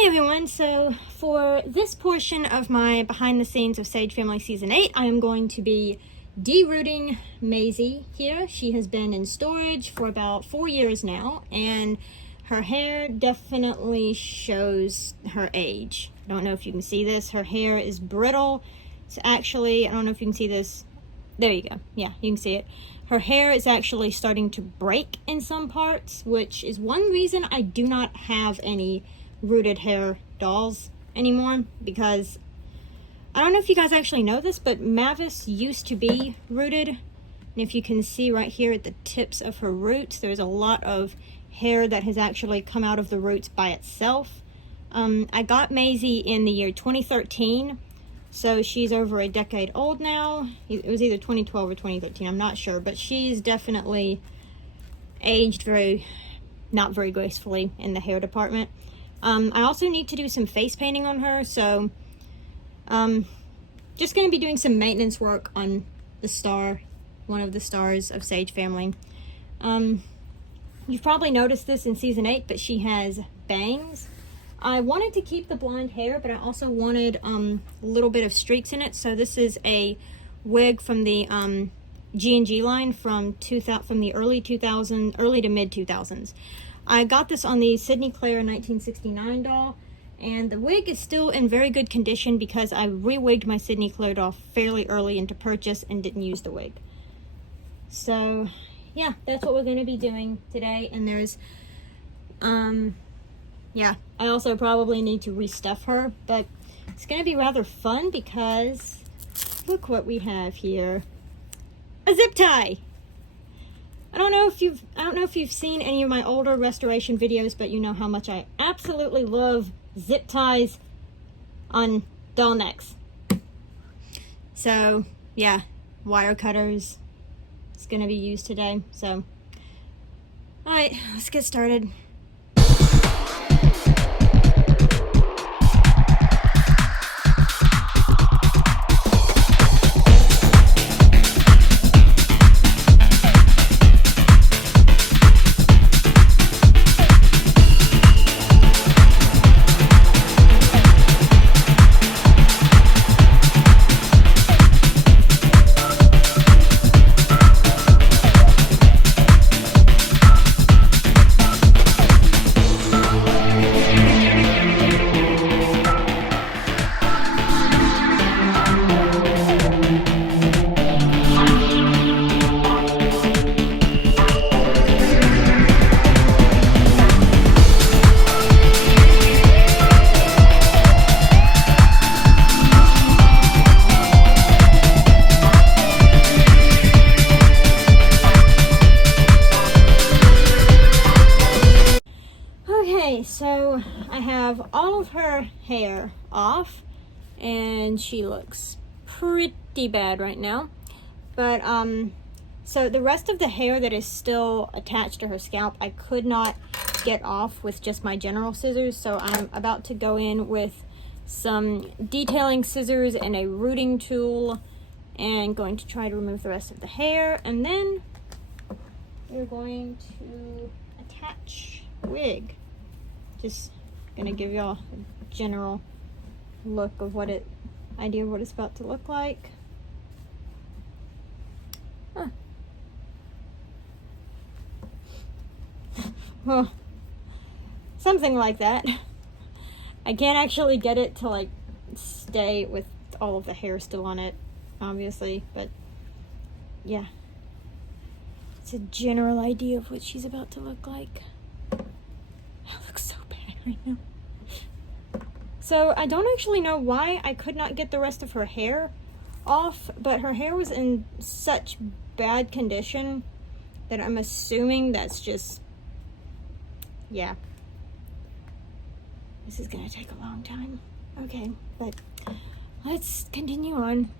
Hey everyone, so for this portion of my behind the scenes of Saige Family Season 8, I am going to be derooting Mazie here. She has been in storage for about 4 years now, and her hair definitely shows her age. I don't know if you can see this. Her hair is brittle. It's actually, I don't know if you can see this. There you go. Yeah, you can see it. Her hair is actually starting to break in some parts, which is one reason I do not have any rooted hair dolls anymore, because I don't know if you guys actually know this, but Mavis used to be rooted, and if you can see right here at the tips of her roots, there's a lot of hair that has actually come out of the roots by itself. I got Mazie in the year 2013, so she's over a decade old now. It was either 2012 or 2013, I'm not sure, but she's definitely aged not very gracefully in the hair department. I also need to do some face painting on her, so just going to be doing some maintenance work on the star, one of the stars of Saige Family. You've probably noticed this in Season 8, but she has bangs. I wanted to keep the blonde hair, but I also wanted a little bit of streaks in it, so this is a wig from the G&G line from the early to mid 2000s. I got this on the Sydney Claire 1969 doll, and the wig is still in very good condition because I rewigged my Sydney Claire doll fairly early into purchase and didn't use the wig. So, yeah, that's what we're going to be doing today, and there's, yeah, I also probably need to restuff her, but it's going to be rather fun because look what we have here. A zip tie! I don't know if you've seen any of my older restoration videos, but you know how much I absolutely love zip ties on doll necks. So, yeah, wire cutters is going to be used today. So, alright, let's get started. So I have all of her hair off, and she looks pretty bad right now. But so the rest of the hair that is still attached to her scalp, I could not get off with just my general scissors. So I'm about to go in with some detailing scissors and a rooting tool, and going to try to remove the rest of the hair, and then we're going to attach the wig. Just gonna give y'all a general look of idea of what it's about to look like. Huh. Well, something like that. I can't actually get it to like stay with all of the hair still on it, obviously, but yeah. It's a general idea of what she's about to look like. It looks so bad right now. So I don't actually know why I could not get the rest of her hair off, but her hair was in such bad condition that I'm assuming that's just, yeah. This is gonna take a long time. Okay, but let's continue on.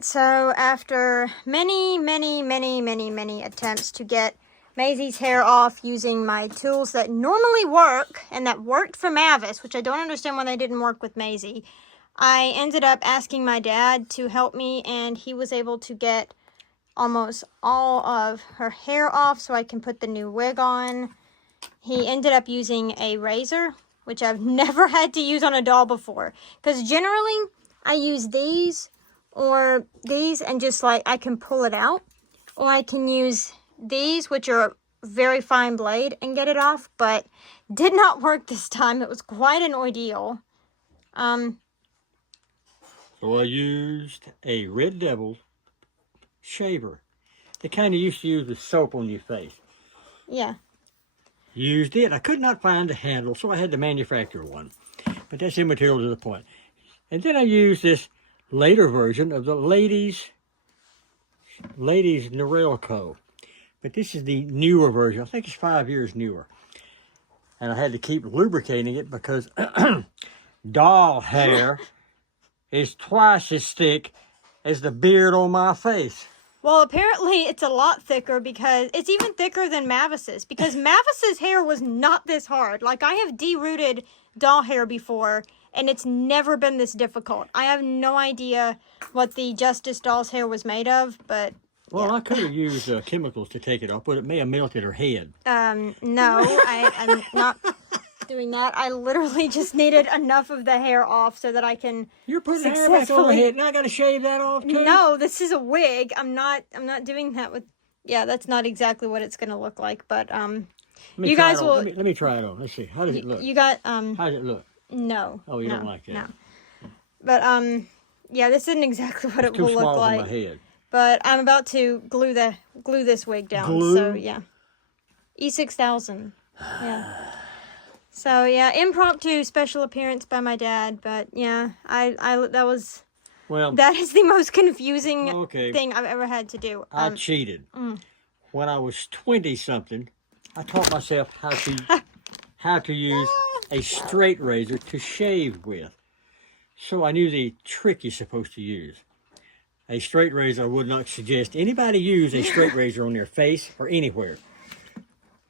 Alright, so after many attempts to get Mazie's hair off using my tools that normally work, and that worked for Mavis, which I don't understand why they didn't work with Mazie, I ended up asking my dad to help me, and he was able to get almost all of her hair off so I can put the new wig on. He ended up using a razor, which I've never had to use on a doll before, because generally I use these or these and just like I can pull it out, or I can use these, which are a very fine blade, and get it off, but did not work this time. It was quite an ordeal. So I used a Red Devil shaver. The kind you used to use with soap on your face. Yeah. Used it. I could not find a handle, so I had to manufacture one. But that's immaterial to the point. And then I used this later version of the ladies Norelco. But this is the newer version. I think it's 5 years newer. And I had to keep lubricating it because doll hair is twice as thick as the beard on my face. Well, apparently it's a lot thicker, because it's even thicker than Mavis's, because Mavis's hair was not this hard. Like, I have derooted doll hair before, and it's never been this difficult. I have no idea what the Justice doll's hair was made of, but well, yeah. I could have used chemicals to take it off, but it may have melted her head. No, I'm not doing that. I literally just needed enough of the hair off so that I can You're putting hair back on the head, and I got to shave that off too? No, this is a wig. I'm not doing that with... Yeah, that's not exactly what it's going to look like, but you guys will... Let me try it on. Let's see. How does it look? You got How does it look? No. Oh, you don't like that? No. But yeah, this isn't exactly what it will look like. For my head. But I'm about to glue this wig down. Glue? So yeah. E6000. Yeah. So yeah, impromptu special appearance by my dad, but yeah, that is the most confusing thing I've ever had to do. I cheated. When I was 20-something, I taught myself how to use a straight razor to shave with. So I knew the trick you're supposed to use. A straight razor, I would not suggest anybody use a straight razor on their face or anywhere.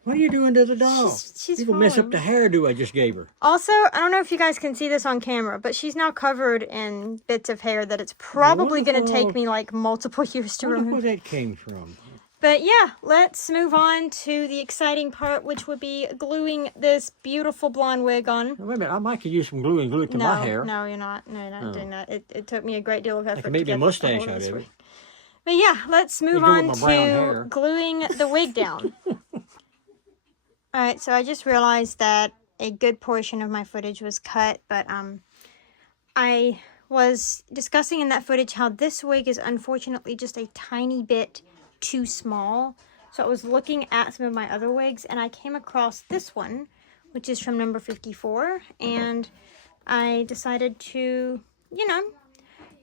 What are you doing to the doll? She's People mess up the hairdo I just gave her. Also, I don't know if you guys can see this on camera, but she's now covered in bits of hair that it's probably going to take me like multiple years to remove. Where that came from. But yeah, let's move on to the exciting part, which would be gluing this beautiful blonde wig on. Wait a minute, I might could use some glue and glue it to my hair. No, you're not. No, you're not doing that. It took me a great deal of effort. I can make me a mustache out of it. But yeah, let's move on to gluing the wig down. Alright, so I just realized that a good portion of my footage was cut, but I was discussing in that footage how this wig is unfortunately just a tiny bit too small. So I was looking at some of my other wigs, and I came across this one, which is from number 54, and I decided to, you know,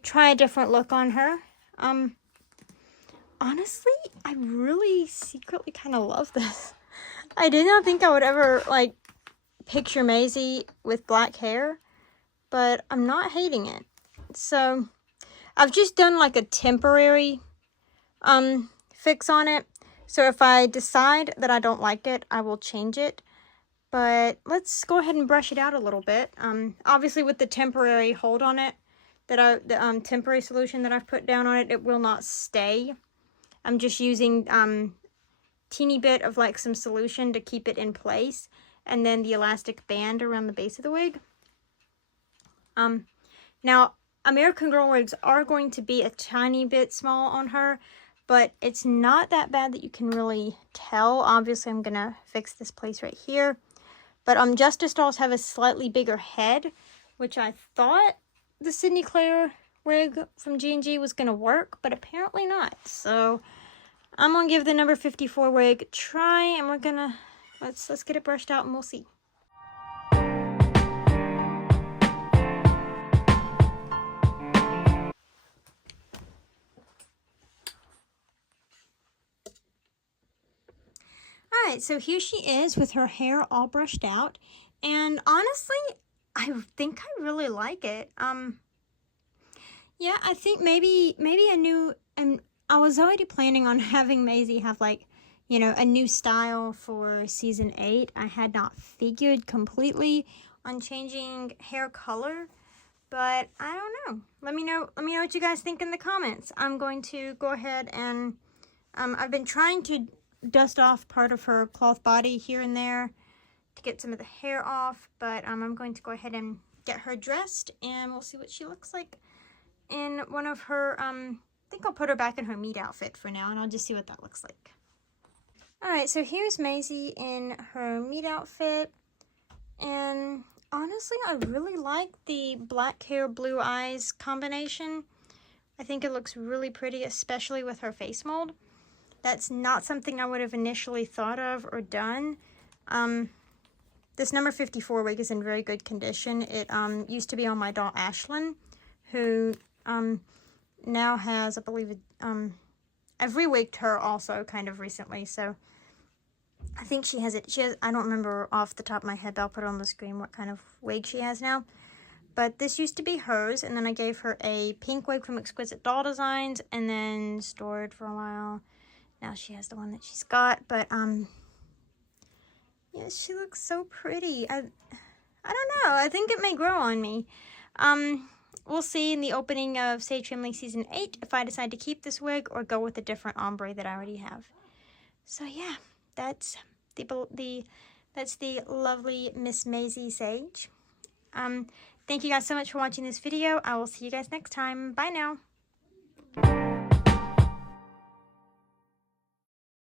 try a different look on her. Honestly, I really secretly kind of love this. I did not think I would ever, like, picture Mazie with black hair, but I'm not hating it. So, I've just done, like, a temporary, fix on it. So, if I decide that I don't like it, I will change it. But, let's go ahead and brush it out a little bit. Obviously, with the temporary hold on it, the temporary solution that I've put down on it, it will not stay. I'm just using, teeny bit of like some solution to keep it in place, and then the elastic band around the base of the wig. Now American Girl wigs are going to be a tiny bit small on her, but it's not that bad that you can really tell. Obviously I'm gonna fix this place right here, but Justice dolls have a slightly bigger head, which I thought the Sydney Claire wig from G&G was gonna work, but apparently not. So I'm gonna give the number 54 wig a try, and we're gonna let's get it brushed out, and we'll see. Alright, so here she is with her hair all brushed out, and honestly, I think I really like it. Yeah, I think maybe I knew, and I was already planning on having Mazie have like, you know, a new style for season 8. I had not figured completely on changing hair color, but I don't know. Let me know what you guys think in the comments. I'm going to go ahead and I've been trying to dust off part of her cloth body here and there to get some of the hair off, but I'm going to go ahead and get her dressed, and we'll see what she looks like in one of her, I think I'll put her back in her meat outfit for now, and I'll just see what that looks like. Alright, so here's Mazie in her meat outfit, and honestly, I really like the black hair, blue eyes combination. I think it looks really pretty, especially with her face mold. That's not something I would have initially thought of or done. This number 54 wig is in very good condition. It used to be on my doll Ashlyn, who now has, I believe, I've rewigged her also kind of recently, so I think she has, I don't remember off the top of my head, but I'll put it on the screen what kind of wig she has now. But this used to be hers, and then I gave her a pink wig from Exquisite Doll Designs, and then stored for a while. Now she has the one that she's got, but yeah, she looks so pretty. I don't know. I think it may grow on me. We'll see in the opening of Saige Family Season 8 if I decide to keep this wig or go with a different ombre that I already have. So yeah, that's the lovely Miss Mazie Saige. Thank you guys so much for watching this video. I will see you guys next time. Bye now.